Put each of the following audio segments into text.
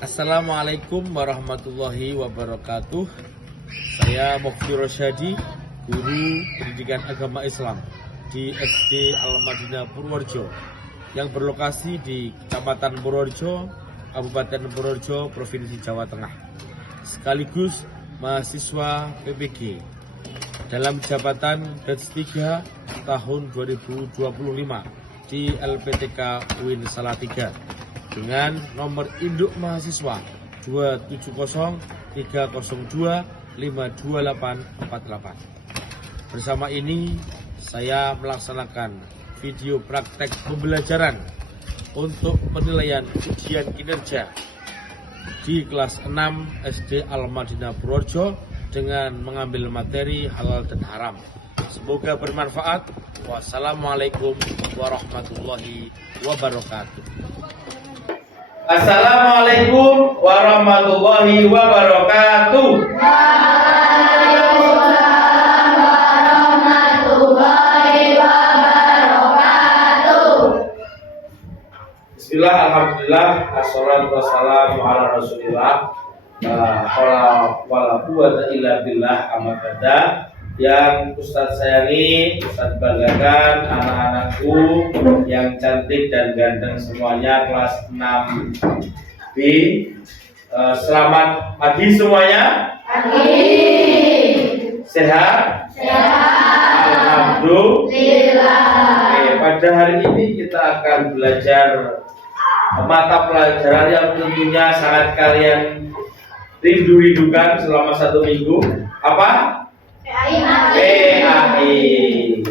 Assalamualaikum warahmatullahi wabarakatuh. Saya Mufti Rosyadi, guru pendidikan agama Islam di SD Al-Madinah Purworejo yang berlokasi di Kecamatan Purworejo, Kabupaten Purworejo, Provinsi Jawa Tengah. Sekaligus mahasiswa PPG dalam jabatan batch 3 tahun 2025 di LPTK UIN Salatiga dengan nomor induk mahasiswa 27023025248. Bersama ini saya melaksanakan video praktek pembelajaran untuk penilaian ujian kinerja di kelas 6 SD Al-Madinah Purworejo dengan mengambil materi halal dan haram. Semoga bermanfaat. Wassalamualaikum warahmatullahi wabarakatuh. Assalamualaikum warahmatullahi wabarakatuh. Waalaikumsalam warahmatullahi wabarakatuh. Bismillah, alhamdulillah, assalatu wassalamu ala rasulillah. Wala quwwata illa billah, amma ba'da. Yang Ustadz sayangi, Ustadz banggakan, anak-anakku yang cantik dan ganteng semuanya kelas 6B. Selamat pagi semuanya. Pagi. Sehat? Sehat. Alhamdulillah. Oke, pada hari ini kita akan belajar mata pelajaran yang tentunya sangat kalian rindu-rindukan selama 1 minggu. Apa? PAI.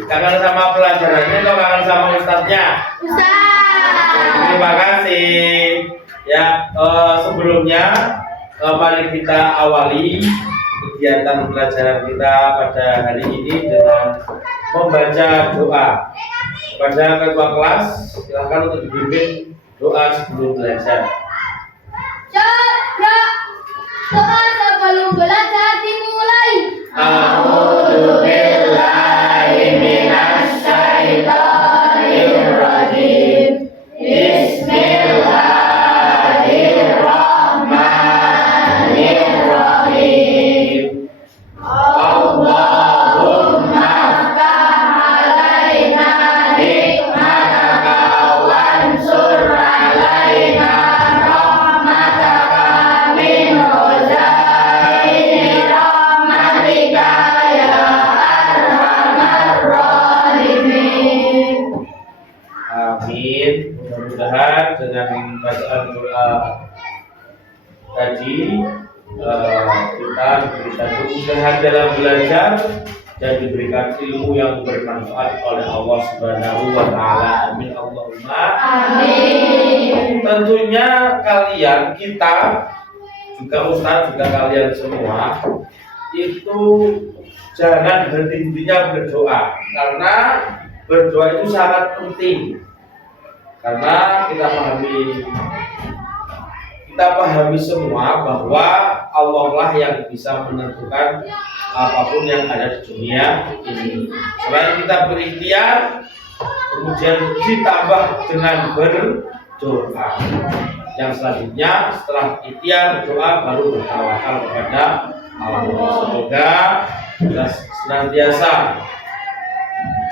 Kangen sama pelajarannya atau kangen sama ustadznya? Ustaz. Terima kasih. Ya, sebelumnya mari kita awali kegiatan pelajaran kita pada hari ini dengan membaca doa. Kepada ketua kelas, silakan untuk dipimpin doa sebelum belajar. Doa sebelum belajar dimulai. A'udzu billahi minasy syaithanir rajim. Bismillahirrahmanirrahim. Allahumma ftah alaina hikmataka wansur alaina rahmataka min ghazaini rahmatika ya arhamar rahimin. Amin. Mudah-mudahan dengan bacaan doa tadi kita diberikan kemudahan dalam belajar dan diberikan ilmu yang bermanfaat oleh Allah Subhanahu wa taala. Amin Allahumma Amin. Tentunya kalian, kita juga Ustaz, juga kalian semua itu jangan henti-hentinya berdoa, karena berdoa itu sangat penting. Karena kita pahami semua bahwa Allah lah yang bisa menentukan apapun yang ada di dunia ini. Selain kita berikhtiar, kemudian ditambah dengan berdoa. Yang selanjutnya setelah ikhtiar doa baru bertawakal kepada Allah. Semoga kita senantiasa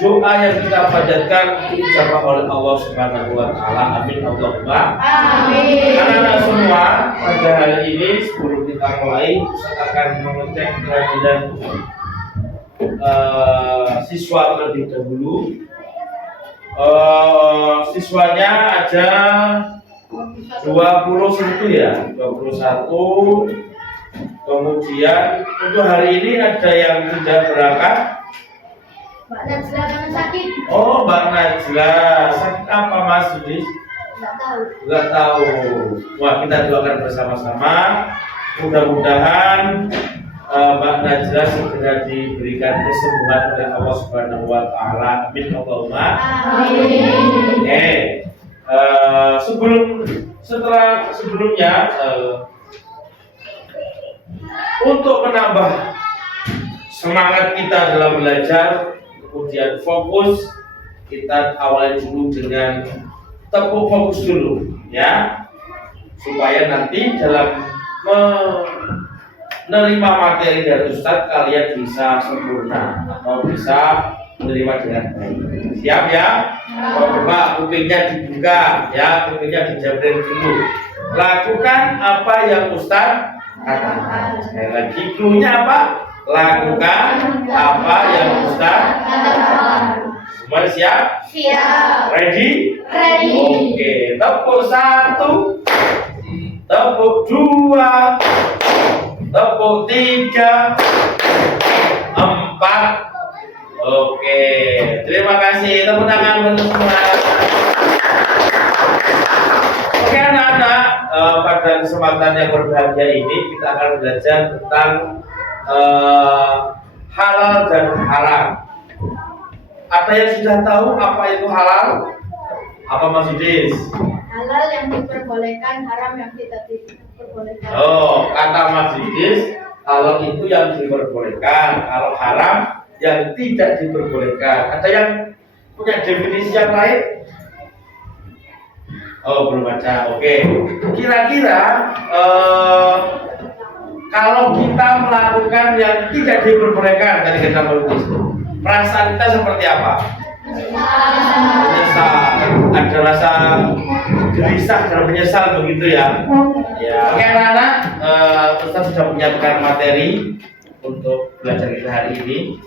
doa yang kita panjatkan diijabah oleh Allah Subhanahu wa taala. Amin Allahumma Amin. Anak-anak semua, pada hari ini sebelum kita mulai, Ustaz akan mengecek kehadiran siswa terlebih dahulu. Siswanya ada 21 ya, 21. Kemudian untuk hari ini ada yang tidak berangkat. Mbak Najla karena sakit. Oh, Mbak Najla, sakit apa Mas Yudis? Enggak tahu. Enggak tahu. Wah, kita doakan bersama-sama. Mudah-mudahan Mbak Najla segera diberikan kesembuhan oleh Allah Subhanahu wa taala. Amin Allahumma Amin. Sebelumnya untuk menambah semangat kita dalam belajar, kemudian fokus, kita awali dulu dengan tepuk fokus dulu, ya. supaya nanti dalam menerima materi dari Ustadz kalian bisa sempurna atau bisa menerima dengan baik. Siap ya? Coba kupingnya dibuka ya, kupingnya dijabrin dulu. Lakukan apa yang Ustadz katakan. Sekali lagi, clue-nya apa? Lakukan apa yang Ustadz katakan. Semua siap? Siap. Ready? Ready. Oke, tepuk 1, tepuk 2, tepuk 3, 4. Oke, terima kasih. Tepuk tangan untuk semua. Oke anak-anak, pada kesempatan yang berbahagia ini kita akan belajar tentang halal dan haram. Ada yang sudah tahu apa itu halal? Apa Mas Yudis? Halal yang diperbolehkan, haram yang tidak diperbolehkan. Oh, kata Mas Yudis, halal itu yang diperbolehkan, kalau haram yang tidak diperbolehkan. Ada yang punya definisi yang lain? Oh, belum ada. Oke. Kira-kira kalau kita melakukan yang tidak diperbolehkan dari kata Yudis, perasaan kita seperti apa? Menyesal. Ada rasa gelisah dan menyesal begitu ya. Ya. Oke anak-anak, Ustaz sudah menyiapkan materi untuk belajar kita hari ini.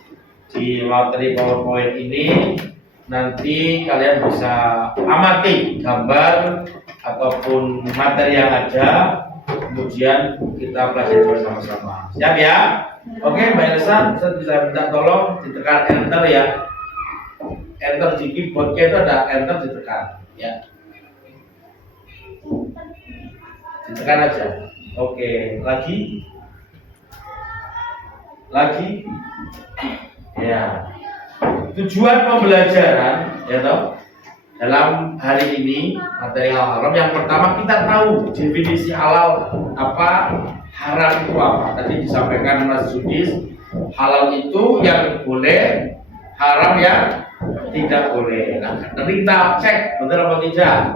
Di materi PowerPoint ini nanti kalian bisa amati gambar ataupun materi yang ada, kemudian kita pelajari bersama-sama. Siap ya? Oke, Mbak Elsa, saya bisa minta tolong ditekan enter ya. Enter di keyboardnya itu ada enter, ditekan ya. Ditekan aja. Oke, lagi. Ya. Tujuan pembelajaran ya toh dalam hari ini materi halal yang pertama kita tahu definisi halal apa, haram itu apa. Tadi disampaikan Mas Yudis, halal itu yang boleh, haram yang tidak boleh. Nah, nanti kita cek benar apa tidak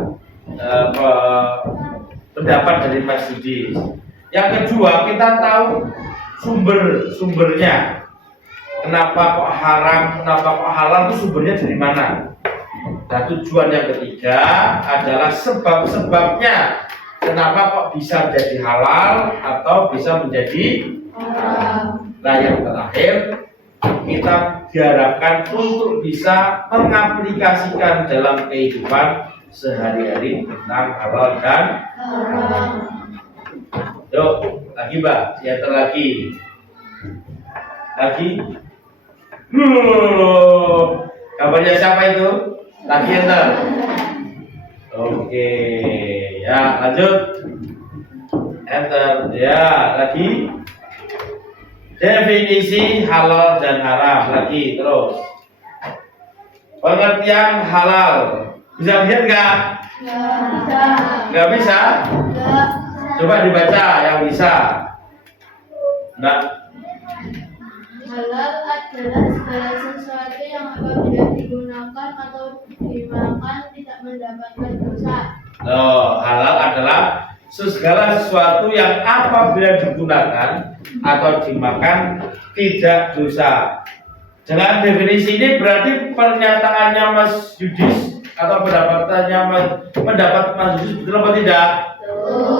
pendapat dari Mas Yudis. Yang kedua kita tahu sumbernya. Kenapa kok haram, kenapa kok halal itu sumbernya dari mana? Nah, tujuan yang ketiga adalah sebab-sebabnya. Kenapa kok bisa menjadi halal atau bisa menjadi haram? Nah, yang terakhir kita diharapkan untuk bisa mengaplikasikan dalam kehidupan sehari-hari tentang halal dan haram. Yuk, lagi Mbak, siapa lagi? Kabarnya siapa itu? Lagi enter. Oke, ya lanjut. Enter. Ya, lagi. Definisi halal dan haram. Lagi, terus. Pengertian halal. Bisa lihat nggak? Nggak bisa? Coba dibaca yang bisa. Nah. Halal adalah segala sesuatu yang apabila digunakan atau dimakan tidak mendapatkan dosa. Halal adalah segala sesuatu yang apabila digunakan atau dimakan tidak dosa. Dengan definisi ini berarti pernyataannya Mas Yudis atau pendapat Mas Yudis betul apa tidak?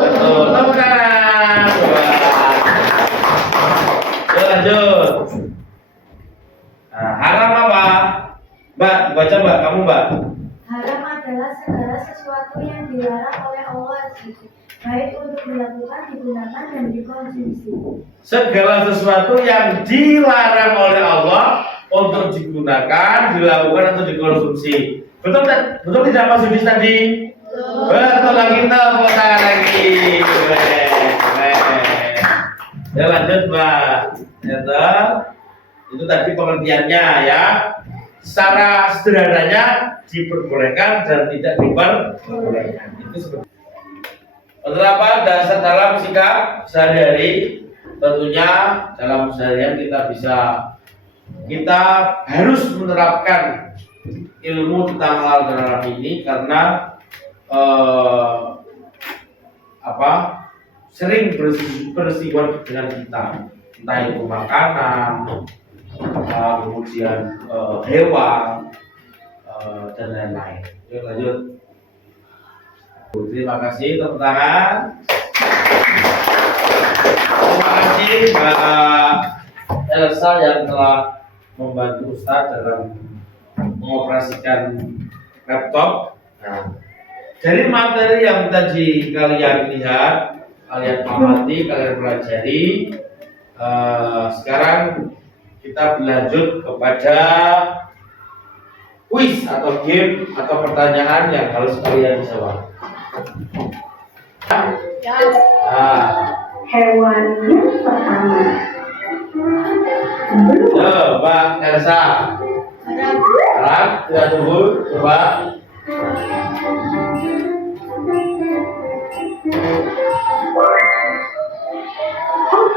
Betul. Tepuk tangan. Lanjut. Nah, haram apa? Mbak, baca Mbak, kamu Mbak. Haram adalah segala sesuatu yang dilarang oleh Allah, baik untuk dilakukan, digunakan, dan dikonsumsi. Segala sesuatu yang dilarang oleh Allah untuk digunakan, dilakukan, atau dikonsumsi. Betul tidak Mas Yudis tadi? Betul lagi, tepuk tangan lagi. Ya lanjut Mbak. Itu tadi pengertiannya ya. Secara sederhananya diperbolehkan dan tidak diperbolehkan. Itu seperti penerapan dasar dalam sikap sehari-hari. Tentunya dalam seharian kita harus menerapkan ilmu tentang halal dan haram ini karena sering bersinggungan dengan kita, entah itu makanan, kemudian hewan, dan lain-lain. Yuk lanjut. Terima kasih, tepuk tangan. Terima kasih Mbak Elsa yang telah membantu Ustaz dalam mengoperasikan laptop. Nah, dari materi yang tadi kalian lihat, kalian amati, kalian pelajari, sekarang kita berlanjut kepada kuis atau game atau pertanyaan yang harus kalian jawab. Hewan yang pertama. Mbak Elsa. Harap kita tunggu, coba.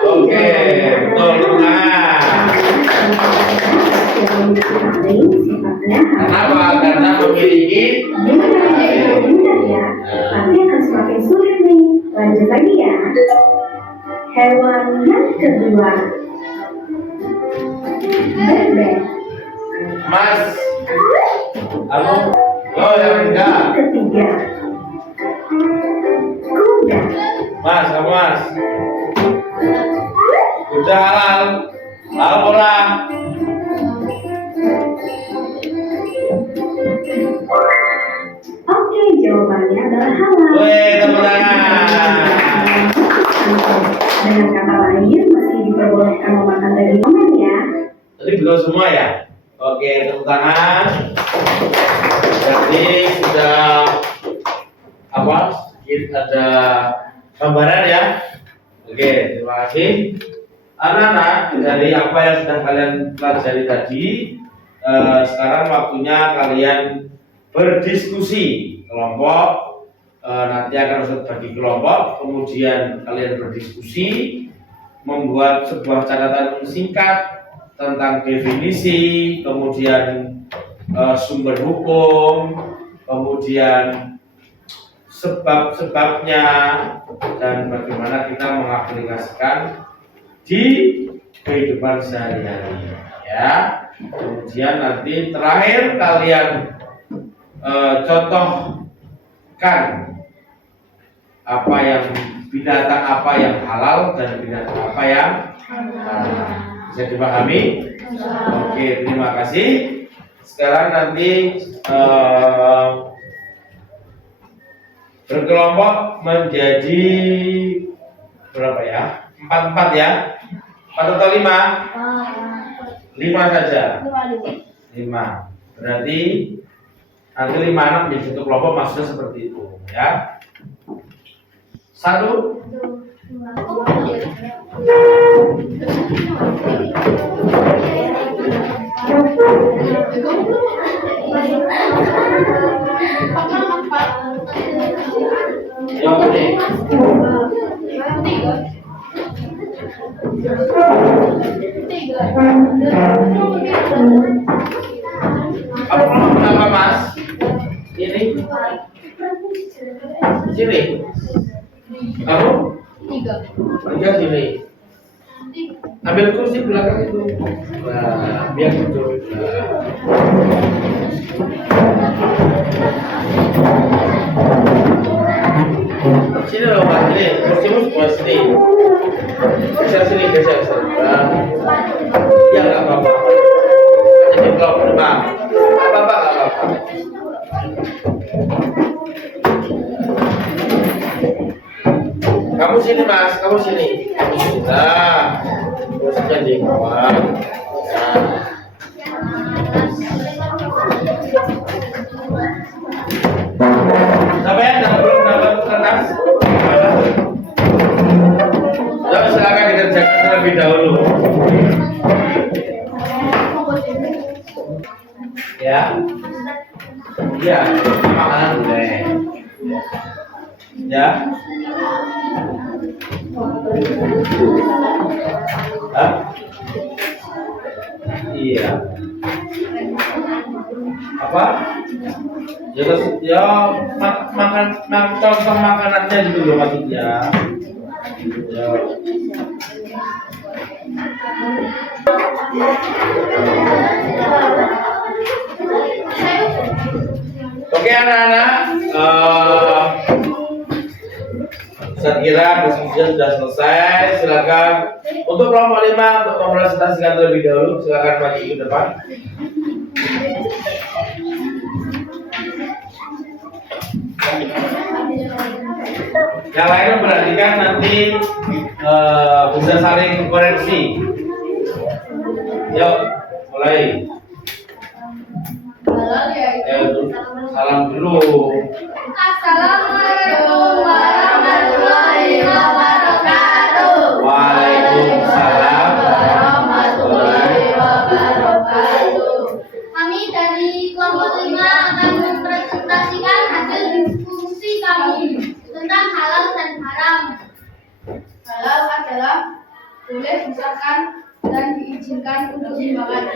Oke, betul. Kenapa? Karena memiliki. Nanti akan semakin sulit nih. Lanjut lagi ya. Hewan yang kedua. Bebek. Mas. Halo. Oh, yang enggak. Ketiga. Kuda. Mas, kamu Mas. Kuda halal. Halal bola. Oke, jawabannya adalah halal. Wih, tepuk tangan. Dengan kata lain, meski diperbolehkan memakan daging pamen ya. Tadi belum semua ya? Oke, tepuk tangan. Jadi sudah ada gambaran ya. Oke, terima kasih. Anak-anak, dari apa yang sudah kalian pelajari tadi, sekarang waktunya kalian berdiskusi kelompok. Nanti akan Ustaz bagi kelompok, kemudian kalian berdiskusi, membuat sebuah catatan singkat tentang definisi, kemudian sumber hukum, kemudian sebab-sebabnya, dan bagaimana kita mengaplikasikan di kehidupan sehari-hari ya. Kemudian nanti terakhir kalian contohkan binatang apa yang halal dan binatang apa yang haram. Bisa dipahami? Oke, terima kasih. Sekarang nanti berkelompok menjadi berapa ya? 4 ya? 4 atau 5? 5 saja. 5. Berarti nanti 5 anak menjadi satu kelompok, maksudnya seperti itu ya. 1. Yang ini. Apa Mas? Ini. Sini. Kamu? 3 sini. Ambil kursi belakang itu. Nah, biar betul. Sini loh Mas, ini kursimu sebelah sini. Geser sini, geser. Ya nggak apa-apa. Jadi kalau berapa? Apa-apa. Kamu sini Mas, kamu sini. Nah, kursinya di bawah. Siapa yang belum dapat kertas? Ya, silakan dikerjakan terlebih dahulu. Ya, iya, makanan boleh. Ya. Hah? Iya. Apa? Ya, ya contoh makanannya dulu maksudnya. Ya. Oke anak-anak, saya kira diskusinya sudah selesai. Silakan untuk kelompok 5 untuk mempresentasikan terlebih dahulu. Silakan maju ke depan. Yang lain perhatikan nanti bisa saling koreksi. Yuk, mulai. Salam dulu. Assalamualaikum warahmatullahi wabarakatuh. Waalaikumsalam warahmatullahi wabarakatuh. Kami dari kelompok 5 akan mempresentasikan hasil diskusi kami tentang halal dan haram. Halal adalah boleh disahkan dan diizinkan untuk dimakan.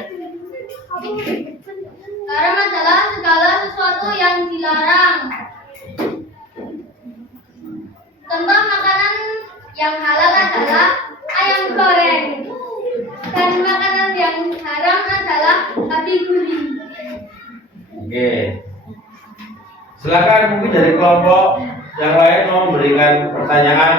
Haram adalah segala sesuatu yang dilarang. Contoh makanan yang halal adalah ayam goreng, dan makanan yang haram adalah babi guling. Oke. Silakan mungkin dari kelompok yang lain mau memberikan pertanyaan.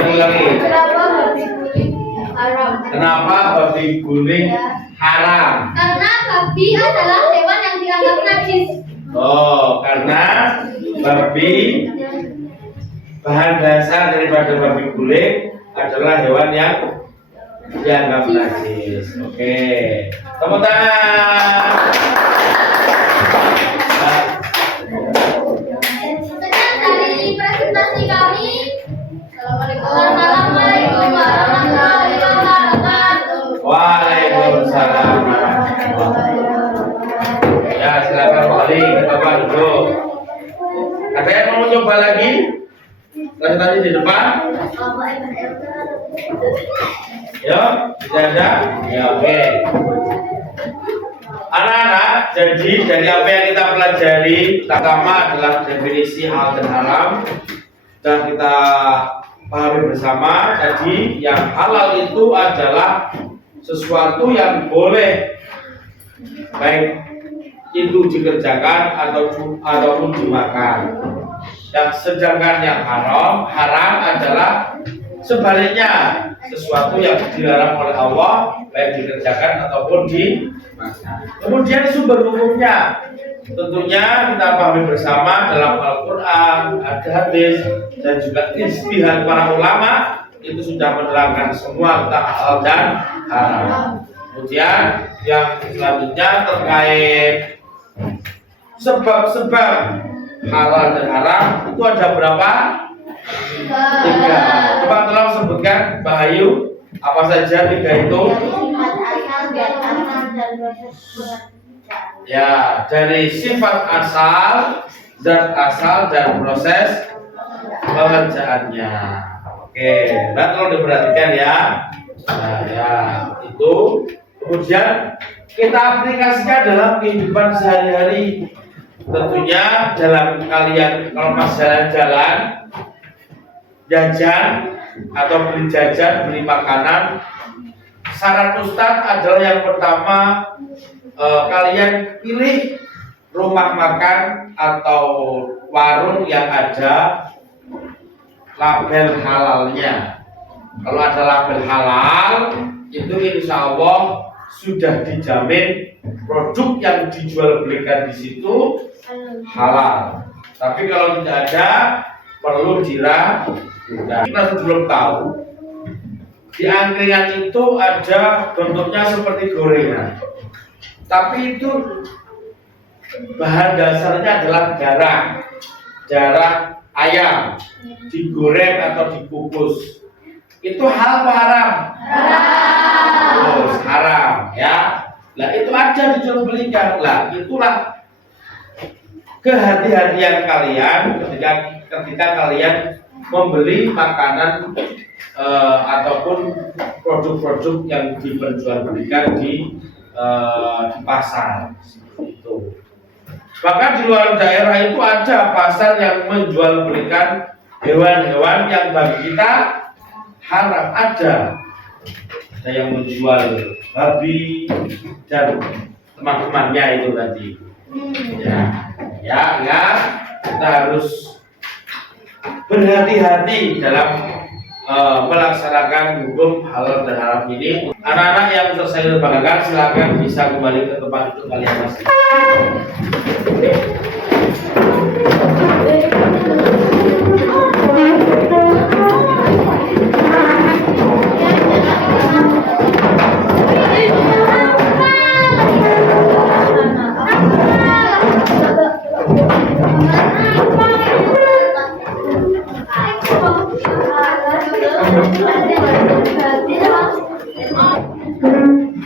Lagi. Kenapa babi guling haram? Kenapa babi guling haram? Karena babi adalah hewan yang dianggap najis. Oh, karena babi bahan dasar daripada babi guling adalah hewan yang dianggap najis. Oke. Tepuk tangan. Sekian dari presentasi kami. Assalamualaikum warahmatullahi wabarakatuh. Waalaikumsalam. Ya, silakan kembali ke tempat duduk. Ada yang mau coba lagi? Presentasi di depan. Ya, tidak ada? Ya, oke. Anak-anak, jadi dari apa yang kita pelajari, pertama adalah definisi halal dan haram. Dan kita pahami bersama, jadi yang halal itu adalah sesuatu yang boleh baik itu dikerjakan ataupun dimakan. Dan sedangkan yang haram adalah sebaliknya, sesuatu yang dilarang oleh Allah baik dikerjakan ataupun dimakan. Kemudian sumber hukumnya tentunya kita pahami bersama dalam Al-Quran, hadis, dan juga ijtihad para ulama itu sudah menerangkan semua tentang halal dan haram. Kemudian yang selanjutnya terkait sebab-sebab halal dan haram itu ada berapa? 3. Coba tolong sebutkan, Bahayu, apa saja 3 itu? Ya, dari sifat asal, zat asal, dan proses pengerjaannya. Oke, nah tolong diperhatikan ya. Nah, ya itu. Kemudian kita aplikasikan dalam kehidupan sehari-hari. Tentunya dalam kalian kalau pas jalan-jalan, jajan atau beli jajan, beli makanan, saran Ustadz adalah yang pertama, kalian pilih rumah makan atau warung yang ada label halalnya. Kalau ada label halal, itu insya Allah sudah dijamin produk yang dijual belikan di situ halal. Tapi kalau tidak ada, perlu diragukan. Kita belum tahu. Di angkringan itu ada bentuknya seperti gorengan. Tapi itu bahan dasarnya adalah darah ayam digoreng atau dikukus. Itu halal atau haram? Haram ya. Lah itu aja dijual belikan. Lah itulah kehati-hatian kalian ketika kalian membeli makanan ataupun produk-produk yang diperjualbelikan di pasar itu. Bahkan di luar daerah itu ada pasar yang menjual belikan hewan-hewan yang bagi kita haram. Ada yang menjual babi dan teman-temannya itu tadi. Ya, kita harus berhati-hati dalam melaksanakan hukum halal dan haram ini. Anak-anak yang selesai terbanggakan silakan bisa kembali ke tempat duduk kalian masing.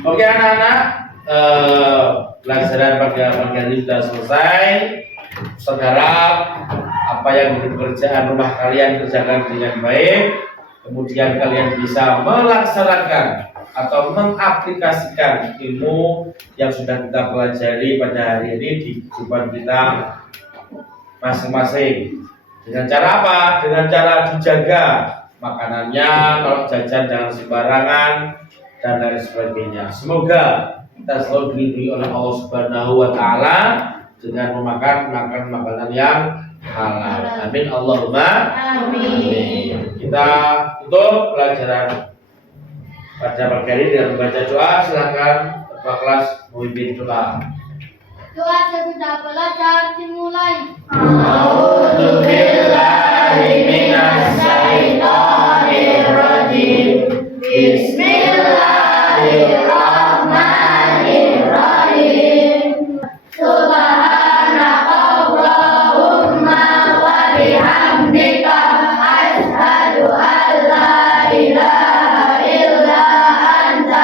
Oke anak-anak, pelajaran pagi ini sudah selesai. Sekarang apa yang menjadi pekerjaan rumah kalian kerjakan dengan baik. Kemudian kalian bisa melaksanakan atau mengaplikasikan ilmu yang sudah kita pelajari pada hari ini di kehidupan kita masing-masing. Dengan cara apa? Dengan cara dijaga makanannya, kalau jajan jangan sembarangan dan lain sebagainya. Semoga kita selalu dilindungi oleh Allah Subhanahu wa taala dengan memakan makanan yang halal. Amin Allahumma amin. Kita tutup pelajaran pada pagi hari dengan membaca doa. Silakan ketua kelas memimpin doa. Doa sesudah belajar dimulai. A'udzubillahi minasyaitonir rajim. Bismillahirrahmanirrahim. Subhanakallahumma wa bihamdika asyhadu an la ilaha illa anta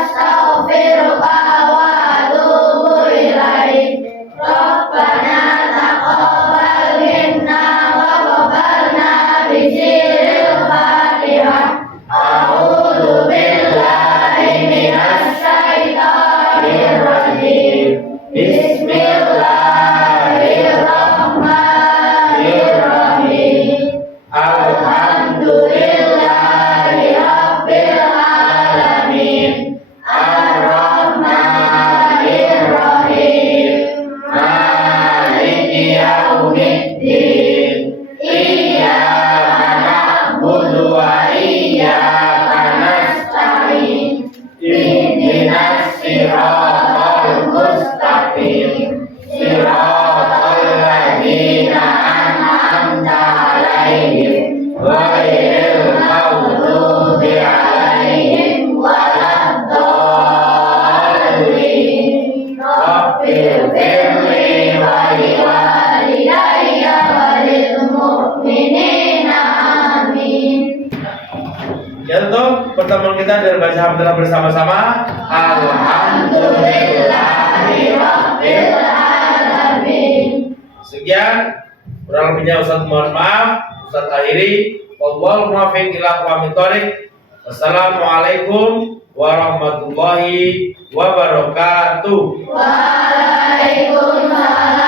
astaghfiruka wa atubu ilaik. Rabbana taqabbal minna wa qabbalna bi sirril Fatihah. A'udzu billahi minasy syaithanir rajim. Bismillahirrahmanirrahim. Alhamdulillahi rabbil alamin. Ar-Rahmanir-Rahim. Maliki yaumiddin. Iyyaka na'budu wa iyyaka nasta'in. Ihdinas siratal mustaqim. Siratal ladzina an'amta 'alaihim ghairil maghdubi 'alaihim waladdallin. Rabbil firli wa liwalidayya wa lil mu'minina amin. Ya tentu pertemuan kita dari baca hamdalah bersama-sama. Alhamdulillahi rabbil alamin. Sekian, kurang lebihnya Ustaz mohon maaf. Ustaz akhiri. Wallahul muwaffiq ila aqwamit thoriq. Wassalamualaikum warahmatullahi wabarakatuh. Waalaikumsalam.